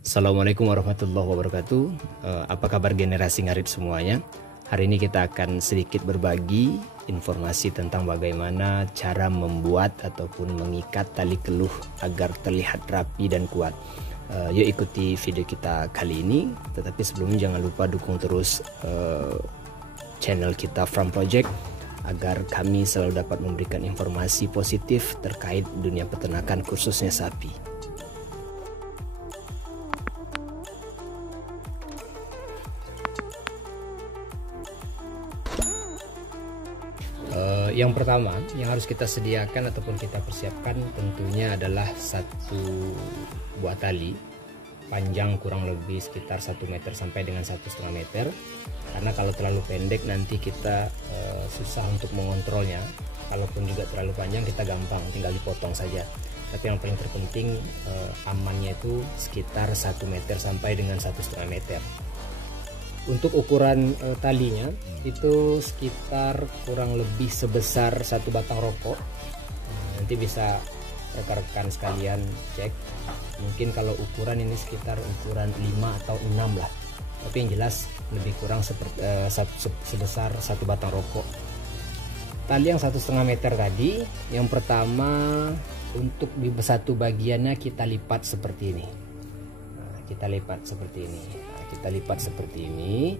Assalamualaikum warahmatullahi wabarakatuh. Apa kabar generasi Ngarip semuanya? Hari ini kita akan sedikit berbagi informasi tentang bagaimana cara membuat ataupun mengikat tali keluh agar terlihat rapi dan kuat. Yuk ikuti video kita kali ini. Tetapi sebelumnya jangan lupa dukung terus channel kita From Project agar kami selalu dapat memberikan informasi positif terkait dunia peternakan khususnya sapi. Yang pertama yang harus kita sediakan ataupun kita persiapkan tentunya adalah satu buah tali panjang kurang lebih sekitar 1 meter sampai dengan 1,5 meter, karena kalau terlalu pendek nanti kita susah untuk mengontrolnya. Kalaupun juga terlalu panjang kita gampang tinggal dipotong saja, tapi yang paling terpenting amannya itu sekitar 1 meter sampai dengan 1,5 meter. Untuk ukuran talinya itu sekitar kurang lebih sebesar satu batang rokok. Nanti bisa rekan-rekan sekalian cek. Mungkin kalau ukuran ini sekitar ukuran 5 atau 6 lah. Tapi yang jelas lebih kurang seperti sebesar satu batang rokok. Tali yang 1,5 meter tadi, yang pertama untuk di satu bagiannya kita lipat seperti ini. Kita lipat seperti ini. Kita lipat seperti ini,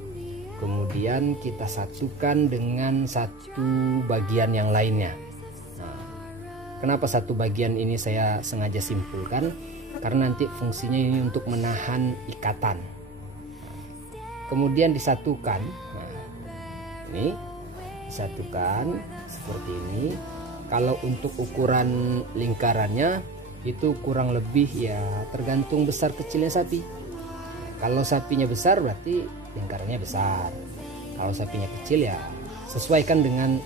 kemudian kita satukan dengan satu bagian yang lainnya. Kenapa satu bagian ini saya sengaja simpulkan? Karena nanti fungsinya ini untuk menahan ikatan. Kemudian disatukan. Ini disatukan seperti ini. Kalau untuk ukuran lingkarannya itu kurang lebih ya tergantung besar kecilnya sapi. Kalau sapinya besar berarti lingkarannya besar. Kalau sapinya kecil ya sesuaikan dengan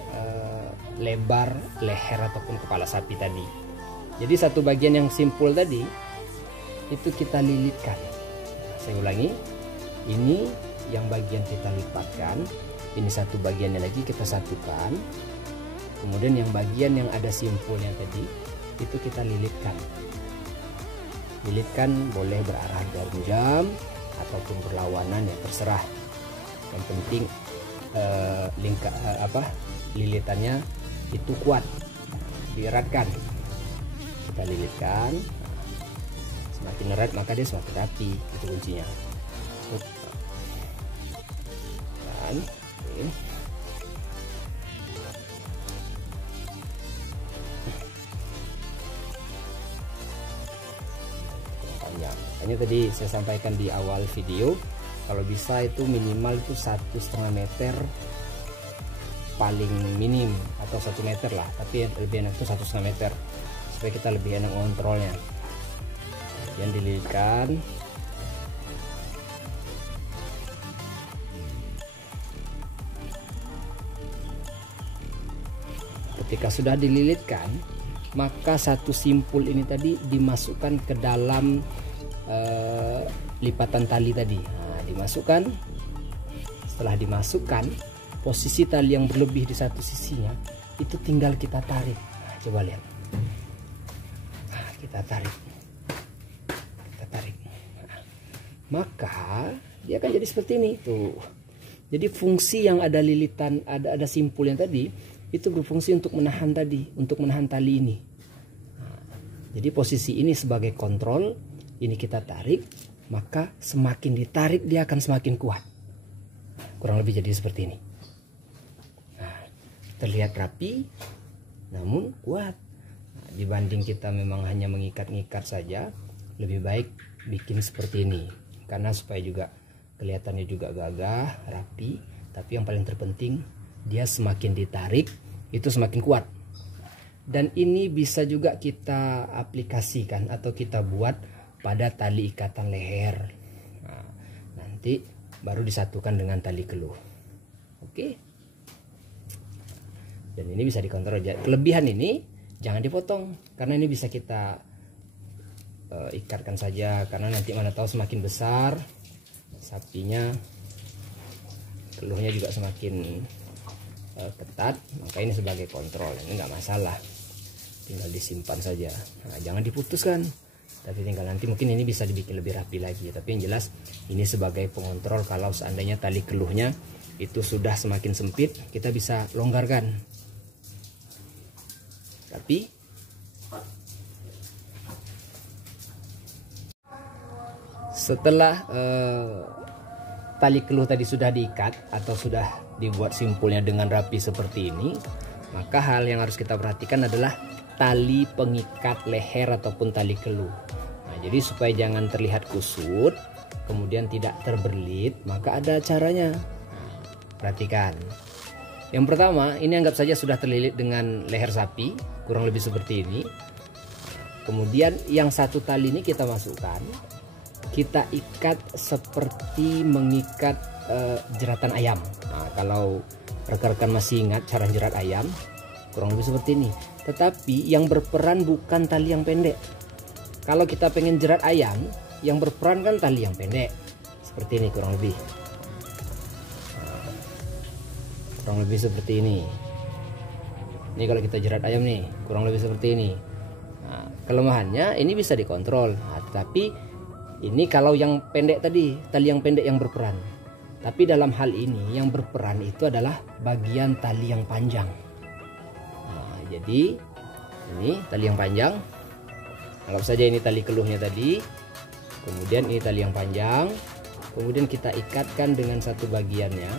lebar leher ataupun kepala sapi tadi. Jadi satu bagian yang simpul tadi itu kita lilitkan. Saya ulangi, ini yang bagian kita lipatkan, ini satu bagiannya lagi kita satukan. Kemudian yang bagian yang ada simpulnya tadi itu kita lilitkan. Lilitkan boleh berarah jarum jam ataupun berlawanan, ya terserah. Yang penting lilitannya itu kuat, dieratkan. Kita lilitkan, semakin erat maka dia semakin rapi, itu kuncinya. Dan makanya tadi saya sampaikan di awal video, kalau bisa itu minimal itu 1,5 meter paling minim, atau 1 meter lah, tapi lebih enak itu 1,5 meter supaya kita lebih enak mengontrolnya. Yang dililitkan, ketika sudah dililitkan maka satu simpul ini tadi dimasukkan ke dalam lipatan tali tadi. Dimasukkan. Setelah dimasukkan, posisi tali yang berlebih di satu sisinya itu tinggal kita tarik. Coba lihat. Kita tarik. Maka dia akan jadi seperti ini tuh. Jadi fungsi yang ada lilitan, ada simpul yang tadi itu berfungsi untuk menahan tadi, untuk menahan tali ini. Jadi posisi ini sebagai kontrol. Ini kita tarik, maka semakin ditarik dia akan semakin kuat. Kurang lebih jadi seperti ini. Terlihat rapi, namun kuat. Dibanding kita memang hanya mengikat-ngikat saja, lebih baik bikin seperti ini. Karena supaya juga kelihatannya juga gagah, rapi. Tapi yang paling terpenting, dia semakin ditarik, itu semakin kuat. Dan ini bisa juga kita aplikasikan atau kita buat pada tali ikatan leher. Nanti baru disatukan dengan tali keluh. Oke. Dan ini bisa dikontrol. Kelebihan ini jangan dipotong, karena ini bisa kita ikatkan saja, karena nanti mana tahu semakin besar sapinya, keluhnya juga semakin ketat, maka ini sebagai kontrol. Ini nggak masalah, tinggal disimpan saja. Jangan diputuskan. tapi tinggal nanti mungkin ini bisa dibikin lebih rapi lagi. Tapi yang jelas ini sebagai pengontrol kalau seandainya tali keluhnya itu sudah semakin sempit, kita bisa longgarkan. Tapi setelah tali keluh tadi sudah diikat atau sudah dibuat simpulnya dengan rapi seperti ini, maka hal yang harus kita perhatikan adalah tali pengikat leher ataupun tali keluh. Nah, jadi supaya jangan terlihat kusut, kemudian tidak terberlit, maka ada caranya. Perhatikan. Yang pertama, ini anggap saja sudah terlilit dengan leher sapi, kurang lebih seperti ini. Kemudian yang satu tali ini kita masukkan, kita ikat seperti mengikat jeratan ayam. Nah, kalau rekan-rekan masih ingat cara jerat ayam, kurang lebih seperti ini. Tetapi yang berperan bukan tali yang pendek. Kalau kita pengen jerat ayam, yang berperan kan tali yang pendek. Seperti ini kurang lebih. Nah, kurang lebih seperti ini. Ini kalau kita jerat ayam nih, kurang lebih seperti ini. Nah, kelemahannya ini bisa dikontrol. Nah, tetapi ini kalau yang pendek tadi, tali yang pendek yang berperan. Tapi dalam hal ini yang berperan itu adalah bagian tali yang panjang. Jadi ini tali yang panjang, anggap saja ini tali keluhnya tadi, kemudian ini tali yang panjang, kemudian kita ikatkan dengan satu bagiannya.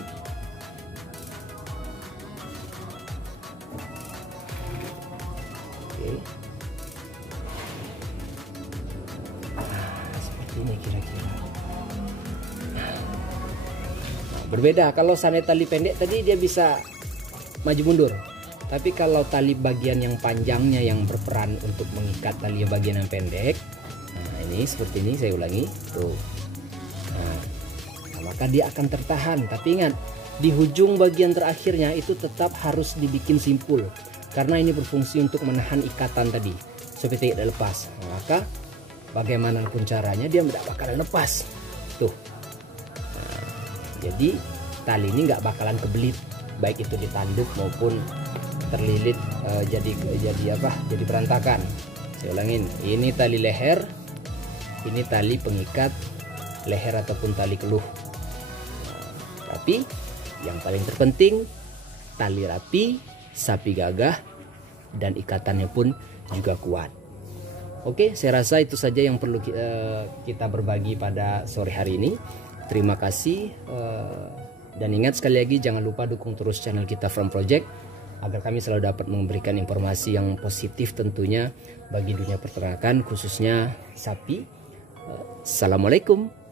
Oke. Nah, seperti ini kira-kira. Nah, berbeda kalau seandainya tali pendek tadi dia bisa maju mundur. Tapi kalau tali bagian yang panjangnya yang berperan untuk mengikat tali bagian yang pendek, nah ini seperti ini, saya ulangi tuh. Nah, maka dia akan tertahan. Tapi ingat, di ujung bagian terakhirnya itu tetap harus dibikin simpul, karena ini berfungsi untuk menahan ikatan tadi supaya tidak lepas. Nah, maka bagaimanapun caranya dia tidak bakalan lepas tuh. Nah, jadi tali ini nggak bakalan kebelit, baik itu ditanduk maupun terlilit jadi berantakan. Saya ulangin, ini tali leher, ini tali pengikat leher ataupun tali keluh. Tapi yang paling terpenting tali rapi, sapi gagah, dan ikatannya pun juga kuat. Oke, saya rasa itu saja yang perlu kita berbagi pada sore hari ini. Terima kasih, dan ingat sekali lagi jangan lupa dukung terus channel kita From Project agar kami selalu dapat memberikan informasi yang positif tentunya bagi dunia peternakan, khususnya sapi. Assalamualaikum.